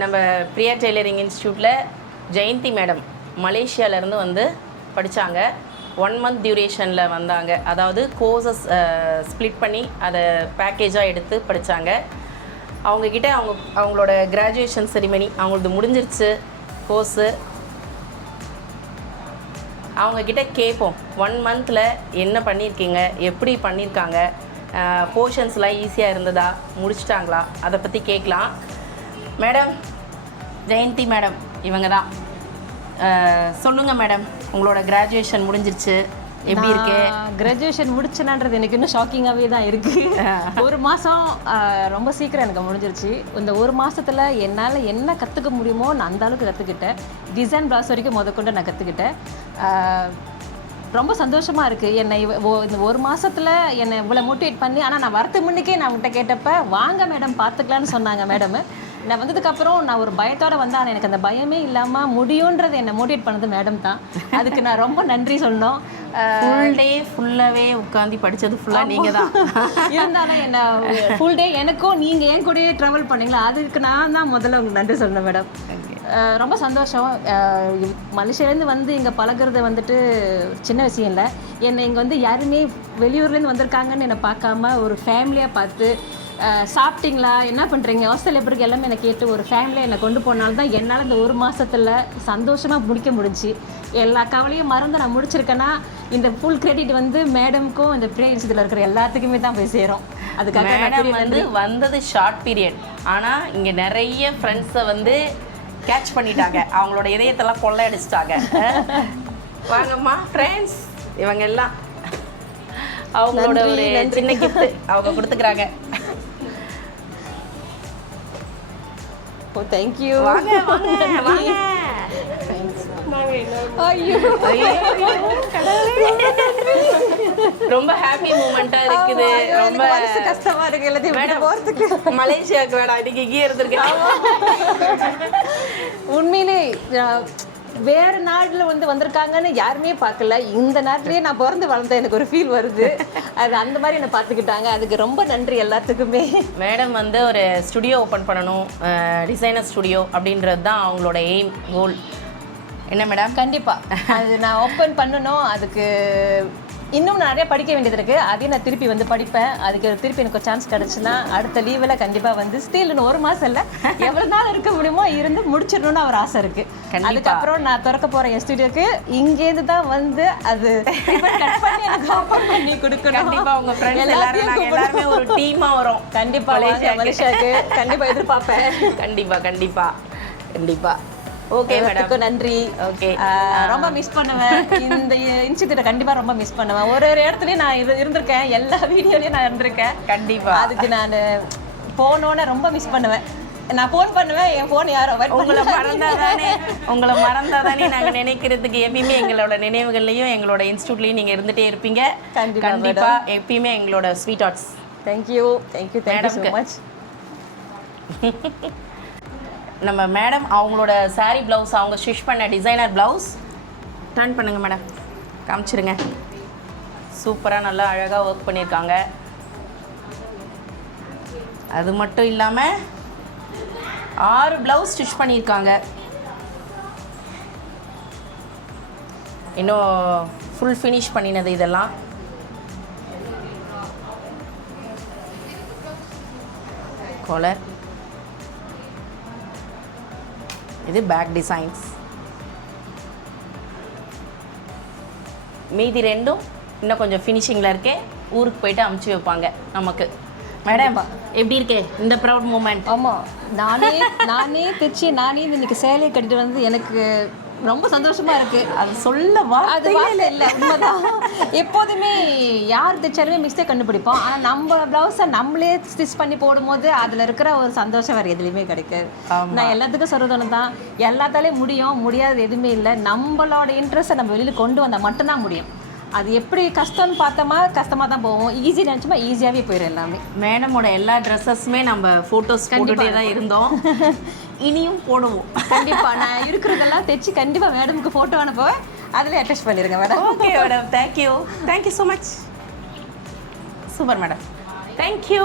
நம்ம பிரியா டெய்லரிங் இன்ஸ்டியூட்டில் ஜெயந்தி மேடம் மலேசியாவிலேருந்து வந்து படித்தாங்க. 1 month டியூரேஷனில் வந்தாங்க. அதாவது கோர்சஸ் ஸ்ப்ளிட் பண்ணி அதை பேக்கேஜாக எடுத்து படித்தாங்க. அவங்கக்கிட்ட அவங்களோட கிராஜுவேஷன் செரிமனி அவங்களது முடிஞ்சிருச்சு கோர்ஸு. அவங்கக்கிட்ட கேட்போம் 1 monthல என்ன பண்ணியிருக்கீங்க, எப்படி பண்ணியிருக்காங்க, போர்ஷன்ஸ்லாம் ஈஸியாக இருந்ததா, முடிச்சிட்டாங்களா, அதை பற்றி கேட்கலாம். மேடம், ஜெயந்தி மேடம் இவங்க தான். சொல்லுங்கள் மேடம், உங்களோட கிராஜுவேஷன் முடிஞ்சிருச்சு, எப்படி இருக்கு? கிராஜுவேஷன் முடிச்சேனான்றது எனக்கு இன்னும் ஷாக்கிங்காகவே தான் இருக்குது. 1 மாதம் ரொம்ப சீக்கிரம் எனக்கு முடிஞ்சிருச்சு. இந்த 1 மாதத்தில் என்னால் என்ன கற்றுக்க முடியுமோ நான் அந்த அளவுக்கு கற்றுக்கிட்டேன். டிசைன் ப்ளவுஸ் வரைக்கும் முதற்கொண்டு நான் கற்றுக்கிட்டேன். ரொம்ப சந்தோஷமாக இருக்குது. என்னை இந்த 1 மாதத்தில் என்னை இவ்வளோ மோட்டிவேட் பண்ணி, ஆனால் நான் வரத்துக்கு முன்னுக்கே நான் அவங்ககிட்ட கேட்டப்ப வாங்க மேடம் பார்த்துக்கலான்னு சொன்னாங்க மேடம். நான் வந்ததுக்கப்புறம் நான் ஒரு பயத்தோடு வந்தேன். ஆனால் எனக்கு அந்த பயமே இல்லாமல் முடியுன்றது என்னை மோட்டிவேட் பண்ணது மேடம் தான். அதுக்கு நான் ரொம்ப நன்றி சொல்லணும். ஃபுல் டே ஃபுல்லாகவே உட்காந்து படித்தது ஃபுல்லாக நீங்கள் தான். இருந்தாலும் என்ன ஃபுல் டே எனக்கும் நீங்கள் ஏன் கூடயே ட்ராவல் பண்ணீங்களா, அதுக்கு நான் தான் முதல்ல உங்களுக்கு நன்றி சொல்லணும் மேடம். ரொம்ப சந்தோஷம். மலேசியாலேருந்து வந்து இங்கே பழகிறது வந்துட்டு சின்ன விஷயம் இல்லை. என்னை இங்கே வந்து யாருமே வெளியூர்லேருந்து வந்திருக்காங்கன்னு என்னை பார்க்காம ஒரு ஃபேமிலியாக பார்த்து சாப்பிட்டீங்களா, என்ன பண்ணுறீங்க, ஹாஸ்டல் எப்படி இருக்கு எல்லாமே என்னை கேட்டு ஒரு ஃபேமிலியை என்னை கொண்டு போனால்தான் என்னால் இந்த 1 மாதத்தில் சந்தோஷமாக முடிக்க முடிஞ்சு. எல்லா கவலையும் மறந்து நான் முடிச்சிருக்கேன்னா இந்த ஃபுல் கிரெடிட் வந்து மேடமுக்கும் இந்த பிரின்சிபல் இருக்கிற எல்லாத்துக்குமே தான் போய் சேரும். அதுக்காக மேடம் வந்து வந்தது ஷார்ட் பீரியட், ஆனால் இங்கே நிறைய ஃப்ரெண்ட்ஸை வந்து கேட்ச் பண்ணிட்டாங்க. அவங்களோட இதயத்தெல்லாம் கொள்ளை அடிச்சிட்டாங்க. வாங்கம்மா ஃப்ரெண்ட்ஸ், இவங்க எல்லாம் அவங்களோட ஒரு சின்ன கிஃப்ட் அவங்க கொடுத்துக்கிறாங்க. ஓ தேங்க்யூ. வாங்க வாங்க வாங்க. ஐயோ ரொம்ப ஹாப்பி மூமெண்ட்டாக இருக்குது. ரொம்ப கஷ்டமாக இருக்குது எல்லாத்தையும் போகிறதுக்கு. மலேசியாவுக்கு வேணாம், இன்னைக்கு இங்கே இருந்திருக்கேன். உண்மையிலே வேறு நாட்டில் வந்து வந்திருக்காங்கன்னு யாருமே பார்க்கல. இந்த நாட்டிலேயே நான் பிறந்து வளர்ந்தேன், எனக்கு ஒரு ஃபீல் வருது. அது அந்த மாதிரி என்னை பார்த்துக்கிட்டாங்க. அதுக்கு ரொம்ப நன்றி எல்லாத்துக்குமே. மேடம் வந்து ஒரு ஸ்டுடியோ ஓப்பன் பண்ணணும், டிசைனர் ஸ்டுடியோ அப்படின்றது தான் அவங்களோட எய்ம், கோல். என்ன மேடம்? கண்டிப்பாக அது நான் ஓப்பன் பண்ணணும். அதுக்கு இன்னும் நிறைய படிக்க வேண்டியது இருக்குது. அதையும் நான் திருப்பி வந்து படிப்பேன். அதுக்கு திருப்பி எனக்கு ஒரு சான்ஸ் கிடச்சுன்னா அடுத்த லீவில் கண்டிப்பாக வந்து ஸ்டில் இன்னும் 1 மாதம் இல்லை, எவ்வளோ நாள் இருக்க முடியுமோ இருந்து முடிச்சிடணும்னு ஒரு ஆசை இருக்குது. அதுக்கப்புறம் நான் திறக்க போகிறேன் என் ஸ்டுடியோக்கு. இங்கேருந்து தான் வந்து அது கட் பண்ணி எனக்கு ஓப்பன் பண்ணி கொடுக்கணும். கண்டிப்பாக உங்கள் ஃப்ரெண்ட்ஸ் எல்லாருமே ஒரு டீமாக வரும். கண்டிப்பாக மலேசியாவுக்கு கண்டிப்பாக எதிர்பார்ப்பேன். கண்டிப்பாக கண்டிப்பாக கண்டிப்பாக. ஓகே மேடம், நன்றி. ஓகே, ரொம்ப மிஸ் பண்ணுவேன் இந்த இன்ஸ்டியூட்டை, கண்டிப்பாக ரொம்ப மிஸ் பண்ணுவேன். ஒரு இடத்துலையும் நான் இருந்திருக்கேன், எல்லா வீடியோலையும் நான் இருந்திருக்கேன். கண்டிப்பாக அதுக்கு நான் போனோன்னே ரொம்ப மிஸ் பண்ணுவேன். நான் ஃபோன் பண்ணுவேன், என் ஃபோன் யாரும் உங்களை மறந்தாதானே நாங்கள் நினைக்கிறதுக்கு எப்பயுமே எங்களோட நினைவுகள்லையும் எங்களோட இன்ஸ்டியூட்லேயும் நீங்கள் இருந்துகிட்டே இருப்பீங்க. கண்டிப்பாக எப்பயுமே எங்களோட sweet arts. Thank you thank you thank you so much. நம்ம மேடம் அவங்களோட சாரீ ப்ளவுஸ், அவங்க ஸ்டிச் பண்ண டிசைனர் ப்ளவுஸ் டர்ன் பண்ணுங்க மேடம், காமிச்சிருங்க. சூப்பராக நல்லா அழகாக ஒர்க் பண்ணியிருக்காங்க. அது மட்டும் இல்லாமல் 6 ப்ளவுஸ் ஸ்டிச் பண்ணியிருக்காங்க. இன்னும் ஃபுல் ஃபினிஷ் பண்ணினது இதெல்லாம். காலர், இது பேக் டிசைன்ஸ். மீதி 2 இன்னும் கொஞ்சம் ஃபினிஷிங்கில் இருக்கே, ஊருக்கு போயிட்டு அமுச்சு வைப்பாங்க நமக்கு. மேடம் எப்படி இருக்கே இந்த ப்ரௌட் மூமெண்ட்? ஆமாம், நானே தைச்சி நானே இன்னைக்கு சேலையை கட்டிட்டு வந்து எனக்கு ரொம்ப சந்தோஷமாக இருக்குது. அது சொல்லவா? அது வார்த்தை இல்லை, உண்மைதான். எப்போதுமே யார் தைச்சாலுமே மிஸ்டேக் கண்டுபிடிப்போம். ஆனால் நம்ம ப்ளவுஸை நம்மளே ஸ்டிச் பண்ணி போடும்போது அதில் இருக்கிற ஒரு சந்தோஷம் வேறு எதுலேயுமே கிடைக்காது. நான் எல்லாத்துக்கும் சொல்கிறது தான், எல்லாத்தாலேயும் முடியாது எதுவுமே இல்லை. நம்மளோட இன்ட்ரெஸ்ட்டை நம்ம வெளியில் கொண்டு வந்தால் மட்டும்தான் முடியும். அது எப்படி கஷ்டம்னு பார்த்தோமா கஷ்டமாக தான் போவோம், ஈஸி நினச்சோமா ஈஸியாகவே போயிடும் எல்லாமே. மேடமோட எல்லா ட்ரெஸ்ஸஸுமே நம்ம ஃபோட்டோஸ் போட்டுகிட்டே தான் இருந்தோம், இனியும் போடுவோம். கண்டிப்பாக நான் இருக்கிறதெல்லாம் தைச்சி கண்டிப்பாக மேடமுக்கு ஃபோட்டோ அனுப்புவேன், அதில் அட்டாச் பண்ணிடுங்க madam. Okay madam, thank you so much. Super madam, thank you.